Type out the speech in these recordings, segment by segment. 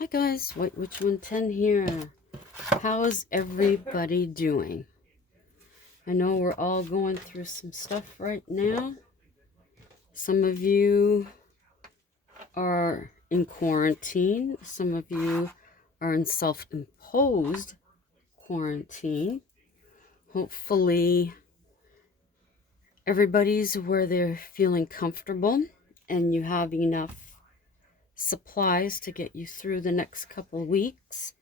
Hi guys, White Witch 110 here. How is everybody doing? I know we're all going through some stuff right now. Some of you are in quarantine. Some of you are in self-imposed quarantine. Hopefully everybody's where they're feeling comfortable and you have enough supplies to get you through the next couple weeks.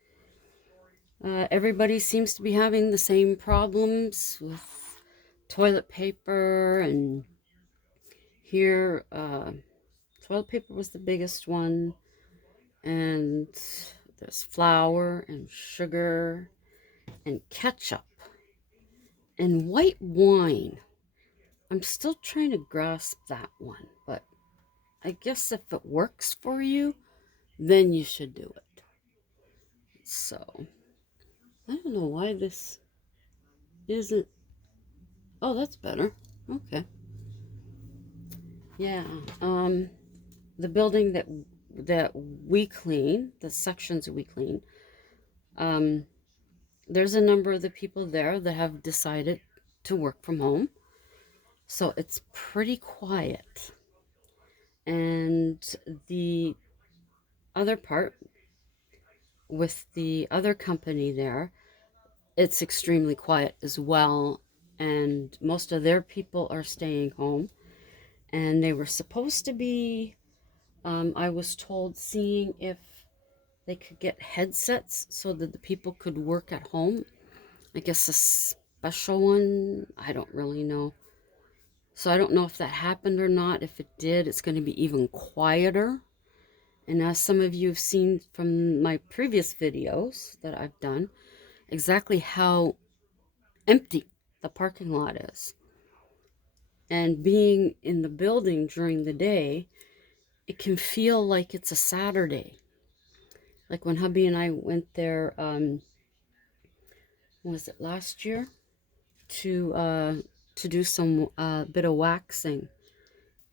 Everybody seems to be having the same problems with toilet paper, and here toilet paper was the biggest one, and there's flour and sugar and ketchup and white wine. I'm still trying to grasp that one, but I guess if it works for you, then you should do it. So I don't know why this isn't. Oh, that's better. Okay. Yeah. The building that we clean, the sections we clean, um, there's a number of the people there that have decided to work from home. So it's pretty quiet. And the other part with the other company there, it's extremely quiet as well. And most of their people are staying home. And they were supposed to be, I was told, seeing if they could get headsets so that the people could work at home. I guess a special one. I don't really know. So I don't know if that happened or not. If it did, it's going to be even quieter. And as some of you have seen from my previous videos that I've done, exactly how empty the parking lot is. And being in the building during the day, it can feel like it's a Saturday. Like when hubby and I went there, was it last year? to uh, to do some bit of waxing.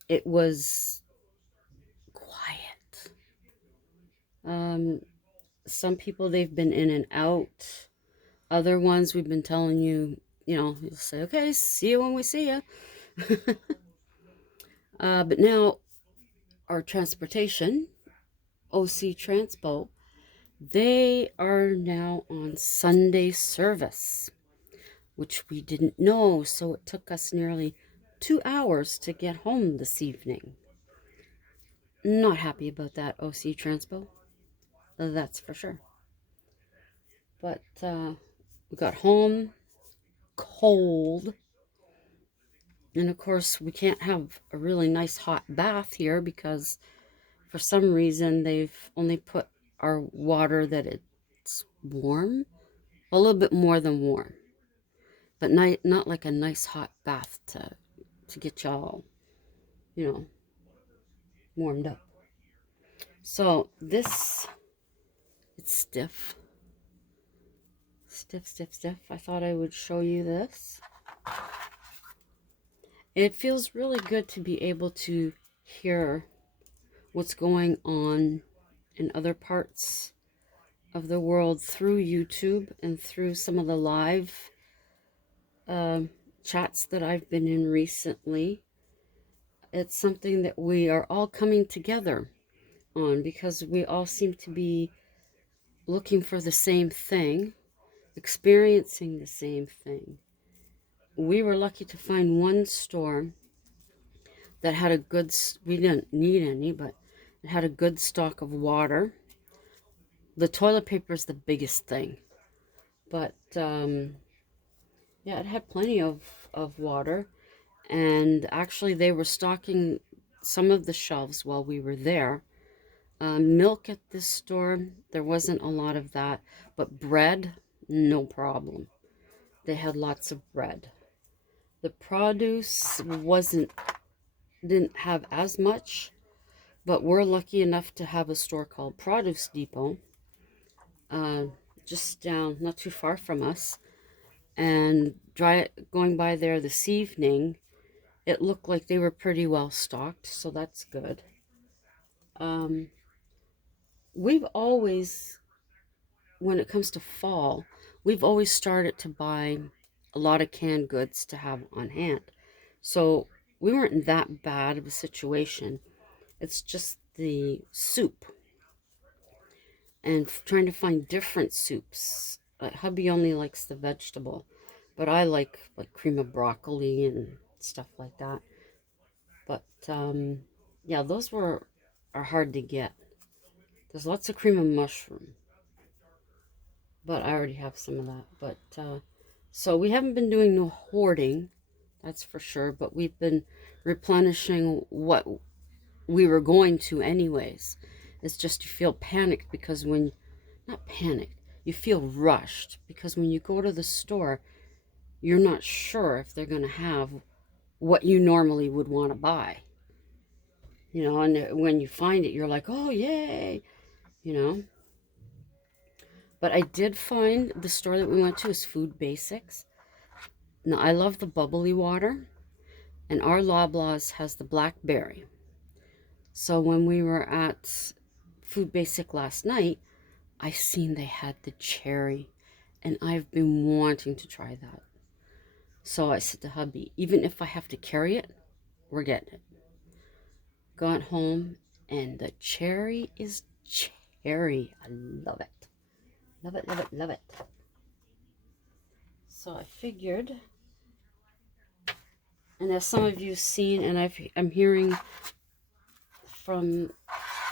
It was quiet. Um, some people they've been in and out. Other ones we've been telling you, you'll say, okay, see you when we see you. But now our transportation, OC Transpo, they are now on Sunday service, which we didn't know. So it took us nearly 2 hours to get home this evening. Not happy about that, OC Transpo. That's for sure. But we got home cold. And of course, we can't have a really nice hot bath here because for some reason they've only put our water that it's warm, a little bit more than warm, but not like a nice hot bath to get y'all, you know, warmed up. So this, it's stiff. Stiff, stiff, stiff. I thought I would show you this. It feels really good to be able to hear what's going on in other parts of the world through YouTube and through some of the live um chats that I've been in recently. It's something that we are all coming together on because we all seem to be looking for the same thing, experiencing the same thing. We were lucky to find one store that had a good, we didn't need any, but it had a good stock of water. The toilet paper is the biggest thing, but yeah, it had plenty of water. And actually, they were stocking some of the shelves while we were there. Milk at this store, there wasn't a lot of that, but bread, no problem. They had lots of bread. The produce didn't have as much, but we're lucky enough to have a store called Produce Depot, uh, just down, not too far from us. And going by there this evening, it looked like they were pretty well stocked, so that's good. Um, we've always, when it comes to fall, we've always started to buy a lot of canned goods to have on hand. So we weren't in that bad of a situation. It's just the soup and trying to find different soups. Hubby only likes the vegetable, but I like cream of broccoli and stuff like that. But yeah, those are hard to get. There's lots of cream of mushroom, but I already have some of that. But so we haven't been doing no hoarding, that's for sure. But we've been replenishing what we were going to anyways. It's just you feel panicked because when, not panicked, you feel rushed because when you go to the store, you're not sure if they're going to have what you normally would want to buy. You know, and when you find it, you're like, oh, yay, you know. But I did find the store that we went to is Food Basics. Now, I love the bubbly water, and our Loblaws has the blackberry. So when we were at Food Basic last night, I seen they had the cherry, and I've been wanting to try that. So I said to hubby, even if I have to carry it, we're getting it. Got home, and the cherry is cherry. I love it. Love it, love it, love it. So I figured, and as some of you've seen, and I'm hearing from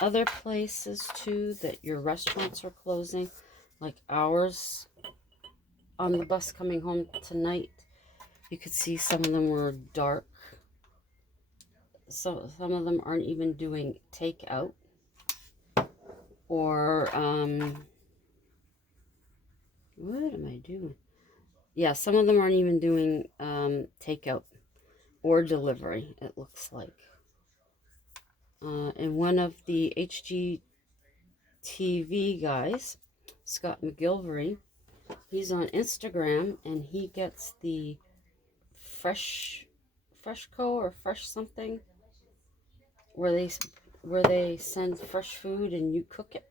other places too that your restaurants are closing, like ours on the bus coming home tonight. You could see some of them were dark. So some of them aren't even doing takeout, or what am I doing? Yeah, some of them aren't even doing takeout or delivery, it looks like. And one of the HGTV guys, Scott McGilvery, he's on Instagram, and he gets the Freshco or Fresh something, where they send fresh food and you cook it.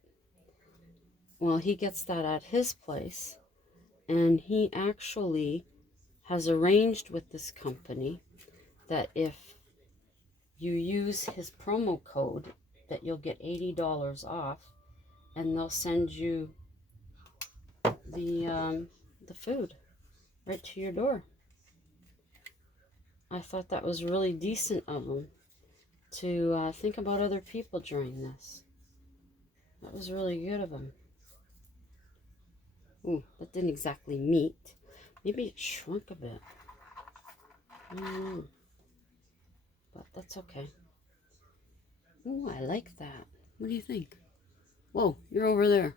Well, he gets that at his place, and he actually has arranged with this company that if you use his promo code, that you'll get $80 off, and they'll send you the food right to your door. I thought that was really decent of them to think about other people during this. That was really good of them. Ooh, that didn't exactly meet. Maybe it shrunk a bit. I don't know. But that's okay. Ooh, I like that. What do you think? Whoa, you're over there.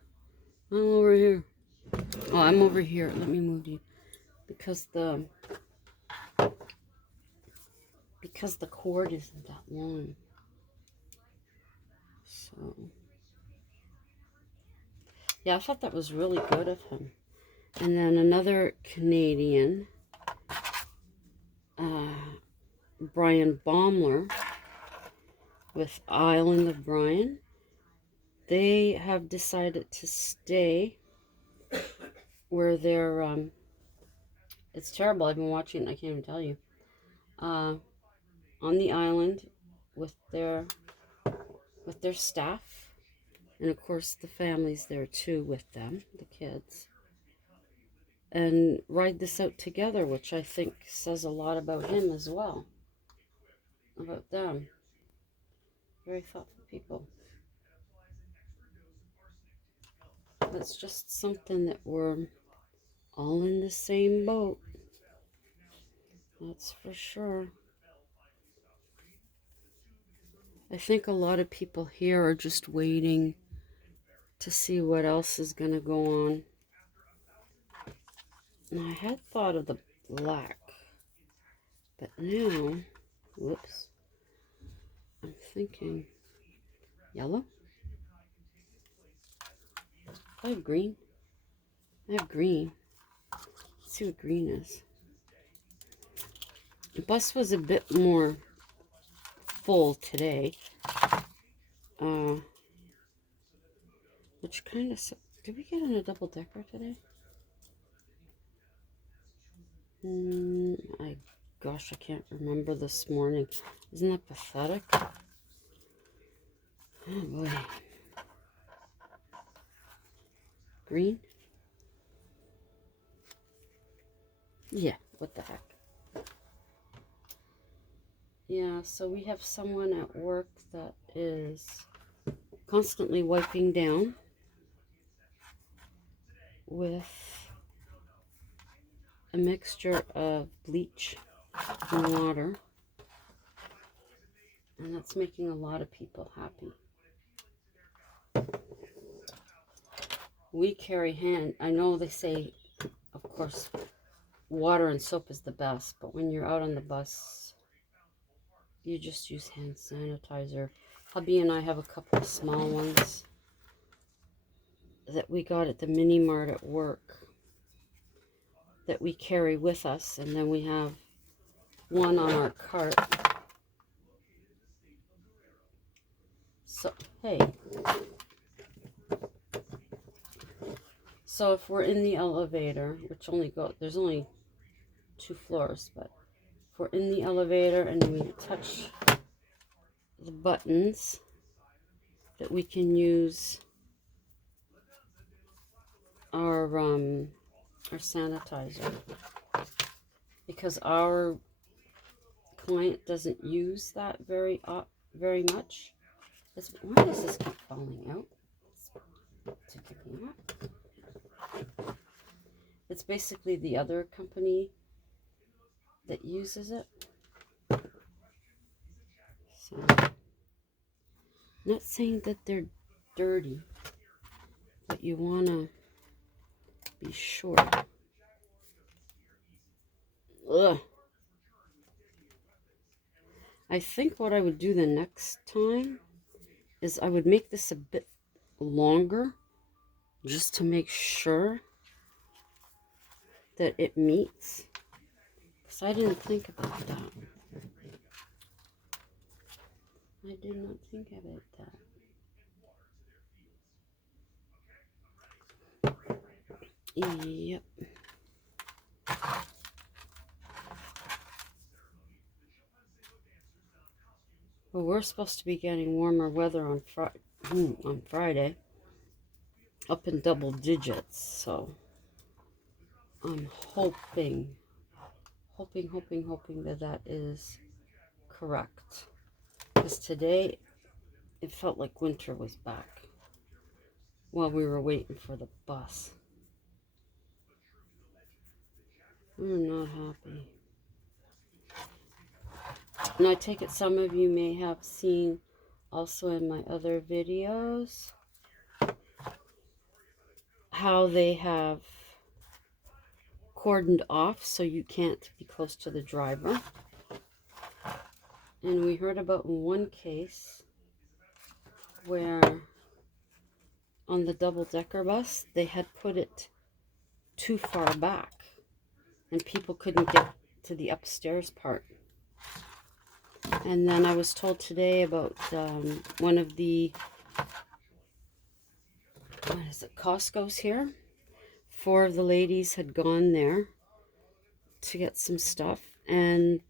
I'm over here. Oh, I'm over here. Let me move you. Because the cord isn't that long. So yeah, I thought that was really good of him. And then another Canadian, Brian Baumler, with Island of Brian. They have decided to stay where they're, it's terrible. I've been watching, I can't even tell you, on the island with their staff. And of course the family's there too with them, the kids. And ride this out together, which I think says a lot about him as well. About them. Very thoughtful people. It's just something that we're all in the same boat. That's for sure. I think a lot of people here are just waiting to see what else is going to go on. And I had thought of the black, but now, whoops, I'm thinking yellow. I have green. I have green. Let's see what green is. The bus was a bit more full today. which kind of... Did we get on a double decker today? Gosh, I can't remember this morning. Isn't that pathetic? Oh boy. Green? Yeah, what the heck. Yeah, so we have someone at work that is constantly wiping down with a mixture of bleach and water. And that's making a lot of people happy. We carry hand. I know they say, of course, water and soap is the best, but when you're out on the bus, you just use hand sanitizer. Hubby and I have a couple of small ones that we got at the mini mart at work that we carry with us, and then we have one on our cart. So, hey. So if we're in the elevator, which there's only 2 floors, but if we're in the elevator and we touch the buttons, that we can use our sanitizer, because our client doesn't use that very much. Why does this keep falling out? It's basically the other company that uses it. So, not saying that they're dirty, but you want to be sure. Ugh. I think what I would do the next time is I would make this a bit longer, just to make sure that it meets. Because I didn't think about that. I did not think about that. Yep. Well, we're supposed to be getting warmer weather on Friday, up in double digits. So I'm hoping that is correct. Because today it felt like winter was back while we were waiting for the bus. I'm not happy. And I take it some of you may have seen also in my other videos how they have cordoned off so you can't be close to the driver. And we heard about one case where on the double-decker bus they had put it too far back and people couldn't get to the upstairs part. And then I was told today about one of the Costco's here. 4 of the ladies had gone there to get some stuff, and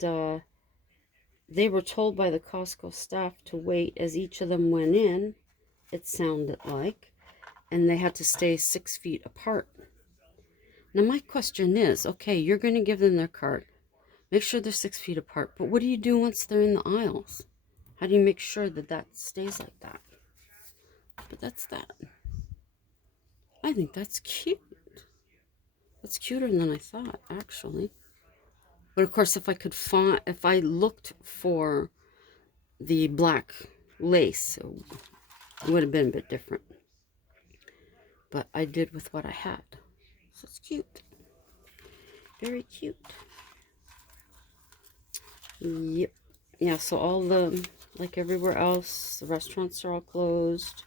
they were told by the Costco staff to wait as each of them went in, it sounded like, and they had to stay 6 feet apart. Now my question is, okay, you're going to give them their cart, make sure they're 6 feet apart, but what do you do once they're in the aisles? How do you make sure that that stays like that? But that's that. I think that's cute. That's cuter than I thought, actually. But of course, if I looked for the black lace, it would have been a bit different. But I did with what I had. So it's cute. Very cute. Yep. Yeah, so like everywhere else, the restaurants are all closed.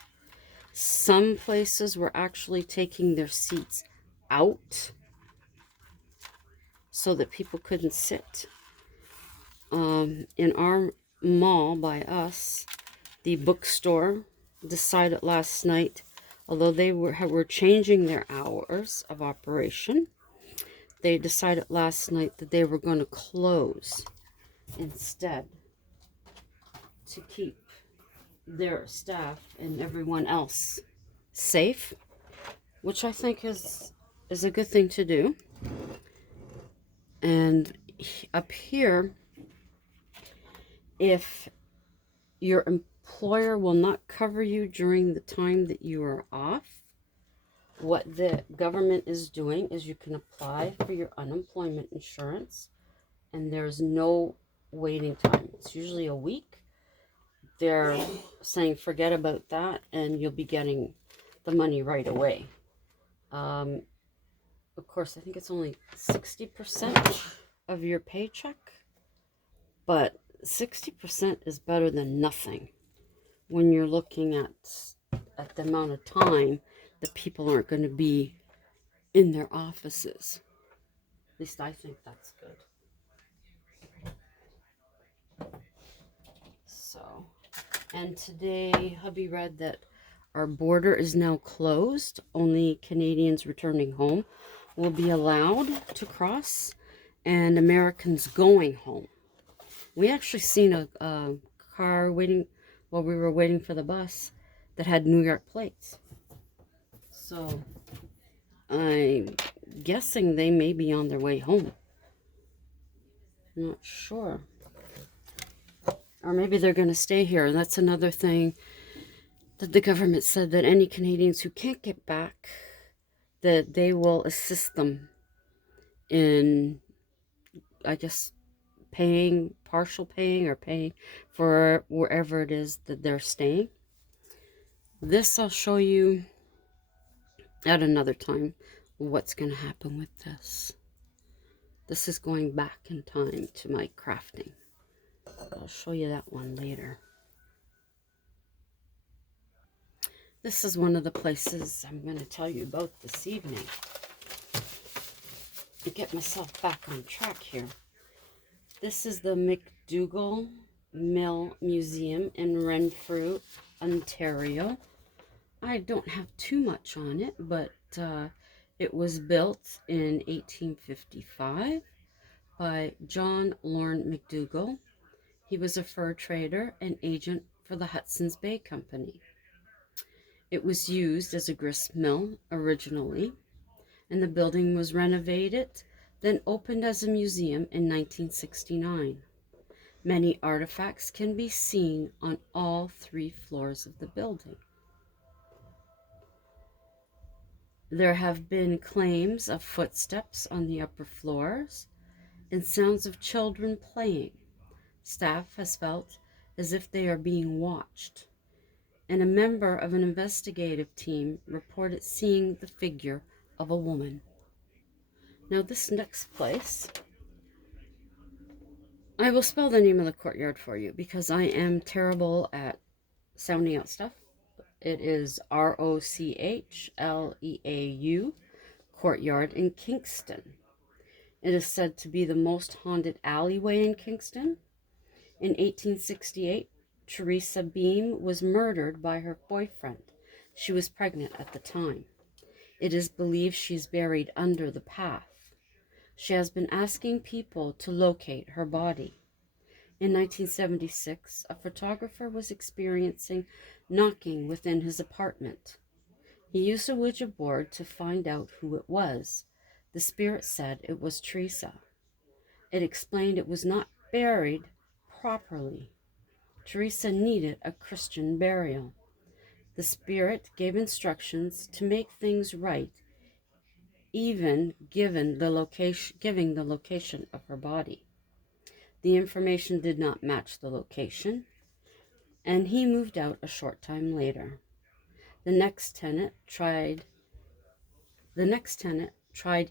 Some places were actually taking their seats out so that people couldn't sit. In our mall by us, the bookstore decided last night Although they were changing their hours of operation, they decided last night that they were going to close instead to keep their staff and everyone else safe, which I think is a good thing to do. And up here, if your employer will not cover you during the time that you are off, what the government is doing is you can apply for your unemployment insurance, and there's no waiting time. It's usually a week. They're saying forget about that, and you'll be getting the money right away. Of course, I think it's only 60% of your paycheck, but 60% is better than nothing when you're looking at the amount of time that people aren't going to be in their offices. At least I think that's good. So, and today hubby read that our border is now closed. Only Canadians returning home will be allowed to cross, and Americans going home. We actually seen a car waiting while we were waiting for the bus that had New York plates. So I'm guessing they may be on their way home. Not sure. Or maybe they're going to stay here. That's another thing that the government said, that any Canadians who can't get back, that they will assist them in, I guess, partial paying or paying for wherever it is that they're staying. This I'll show you at another time what's going to happen with this. This is going back in time to my crafting. I'll show you that one later. This is one of the places I'm going to tell you about this evening. To get myself back on track here. This is the McDougall Mill Museum in Renfrew, Ontario. I don't have too much on it, but it was built in 1855 by John Lorne McDougall. He was a fur trader and agent for the Hudson's Bay Company. It was used as a grist mill originally, and the building was renovated, then opened as a museum in 1969. Many artifacts can be seen on all 3 floors of the building. There have been claims of footsteps on the upper floors and sounds of children playing. Staff has felt as if they are being watched, and a member of an investigative team reported seeing the figure of a woman. Now this next place, I will spell the name of the courtyard for you because I am terrible at sounding out stuff. It is Rochleau Courtyard in Kingston. It is said to be the most haunted alleyway in Kingston. In 1868, Teresa Beam was murdered by her boyfriend. She was pregnant at the time. It is believed she's buried under the path. She has been asking people to locate her body. In 1976, a photographer was experiencing knocking within his apartment. He used a Ouija board to find out who it was. The spirit said it was Teresa. It explained it was not buried properly. Teresa needed a Christian burial. The spirit gave instructions to make things right, even giving the location of her body. The information did not match the location, and he moved out a short time later. The next tenant tried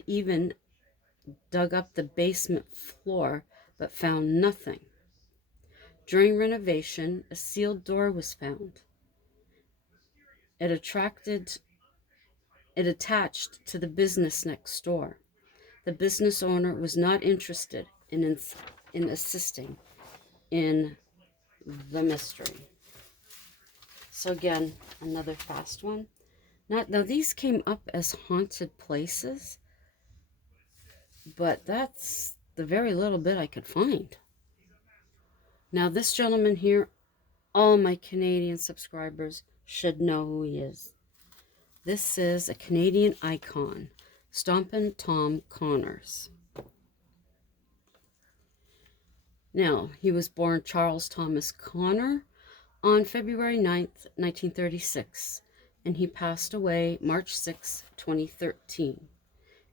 even dug up the basement floor, but found nothing. During renovation, a sealed door was found. It attached to the business next door. The business owner was not interested in assisting in the mystery. So again, another fast one. Now these came up as haunted places, but that's the very little bit I could find. Now this gentleman here, all my Canadian subscribers should know who he is. This is a Canadian icon, Stompin' Tom Connors. Now, he was born Charles Thomas Connor on February 9th, 1936, and he passed away March 6, 2013,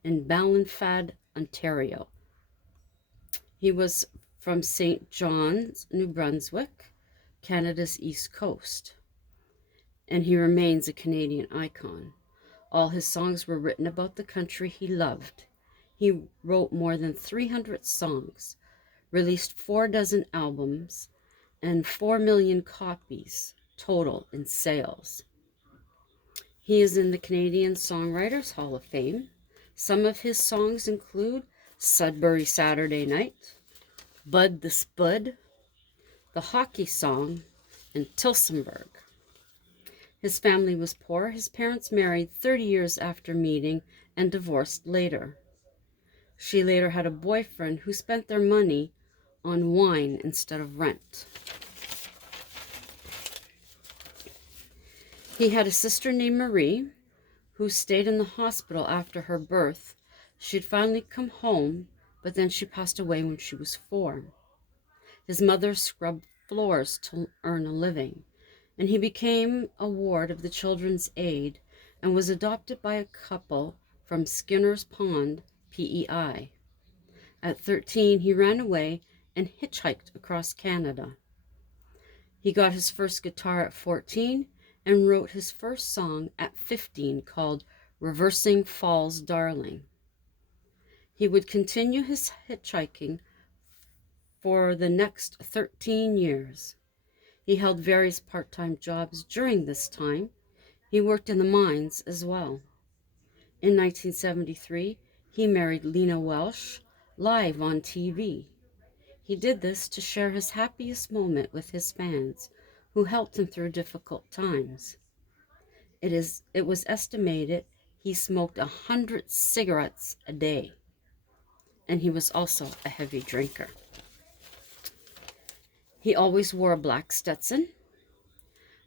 in Ballinafad, Ontario. He was from St. John's, New Brunswick, Canada's East Coast, and he remains a Canadian icon. All his songs were written about the country he loved. He wrote more than 300 songs, released 4 dozen albums, and 4 million copies total in sales. He is in the Canadian Songwriters Hall of Fame. Some of his songs include Sudbury Saturday Night, Bud the Spud, The Hockey Song, and Tillsonburg. His family was poor. His parents married 30 years after meeting and divorced later. She later had a boyfriend who spent their money on wine instead of rent. He had a sister named Marie who stayed in the hospital after her birth. She'd finally come home, but then she passed away when she was 4. His mother scrubbed floors to earn a living, and he became a ward of the Children's Aid and was adopted by a couple from Skinner's Pond, PEI. At 13, he ran away and hitchhiked across Canada. He got his first guitar at 14 and wrote his first song at 15 called Reversing Falls Darling. He would continue his hitchhiking for the next 13 years. He held various part-time jobs during this time. He worked in the mines as well. In 1973, he married Lena Welsh live on TV. He did this to share his happiest moment with his fans, who helped him through difficult times. It was estimated he smoked 100 cigarettes a day, and he was also a heavy drinker. He always wore a black Stetson.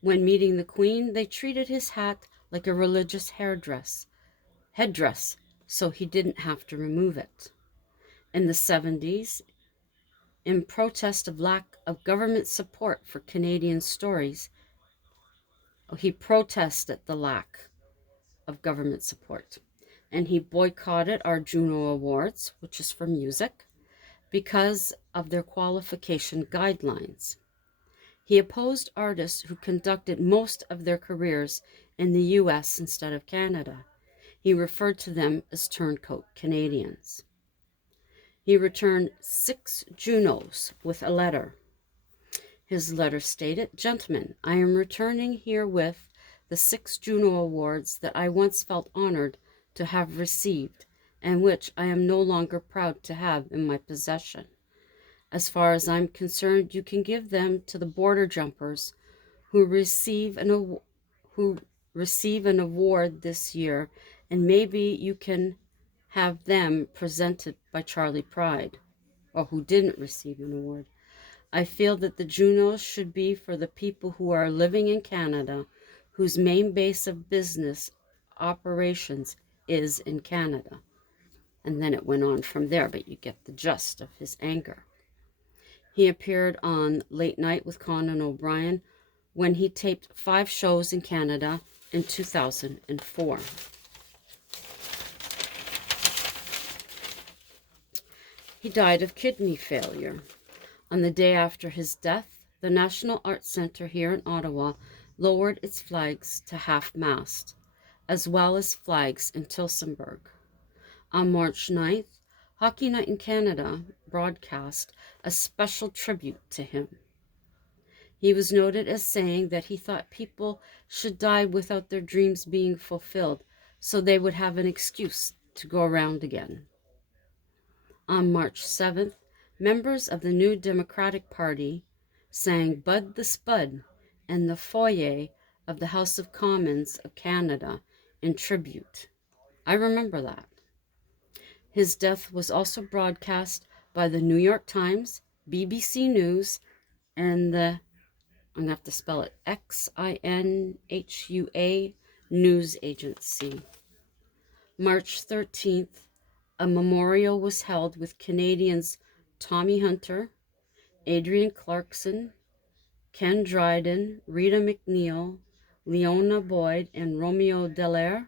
When meeting the Queen, they treated his hat like a religious headdress, so he didn't have to remove it. In the 70s, in protest of lack of government support for Canadian stories, he protested the lack of government support, and he boycotted our Juno Awards, which is for music, because of their qualification guidelines. He opposed artists who conducted most of their careers in the US instead of Canada. He referred to them as turncoat Canadians. He returned 6 Junos with a letter. His letter stated, "Gentlemen, I am returning herewith the 6 Juno Awards that I once felt honored to have received, and which I am no longer proud to have in my possession. As far as I'm concerned, you can give them to the border jumpers who receive an award this year, and maybe you can have them presented by Charley Pride, or who didn't receive an award. I feel that the Junos should be for the people who are living in Canada, whose main base of business operations is in Canada." And then it went on from there, but you get the gist of his anger. He appeared on Late Night with Conan O'Brien when he taped 5 shows in Canada in 2004. He died of kidney failure. On the day after his death, the National Arts Centre here in Ottawa lowered its flags to half-mast, as well as flags in Tillsonburg. On March 9th, Hockey Night in Canada broadcast a special tribute to him. He was noted as saying that he thought people should die without their dreams being fulfilled, so they would have an excuse to go around again. On March 7th, members of the New Democratic Party sang Bud the Spud in the foyer of the House of Commons of Canada in tribute. I remember that. His death was also broadcast by the New York Times, BBC News, and the, I'm going to have to spell it, XINHUA News Agency. March 13th, a memorial was held with Canadians Tommy Hunter, Adrienne Clarkson, Ken Dryden, Rita McNeil, Leona Boyd, and Romeo Dallaire.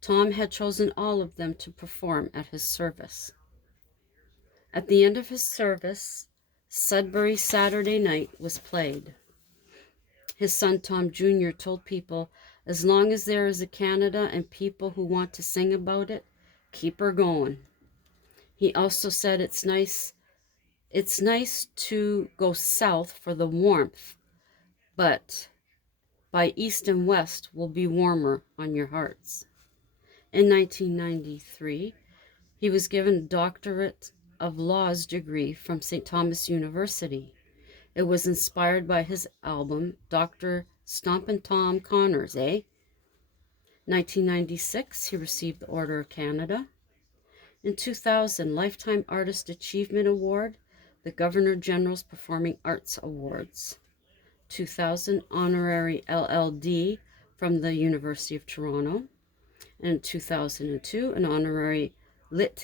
Tom had chosen all of them to perform at his service. At the end of his service, Sudbury Saturday Night was played. His son Tom Jr. told people, as long as there is a Canada and people who want to sing about it, keep her going. He also said it's nice to go south for the warmth, but by east and west will be warmer on your hearts. In 1993, he was given a Doctorate of Laws degree from St. Thomas University. It was inspired by his album, Dr. Stompin' Tom Connors, 1996, he received the Order of Canada. In 2000, Lifetime Artist Achievement Award, the Governor General's Performing Arts Awards. 2000, Honorary LLD from the University of Toronto. And in 2002, an Honorary Lit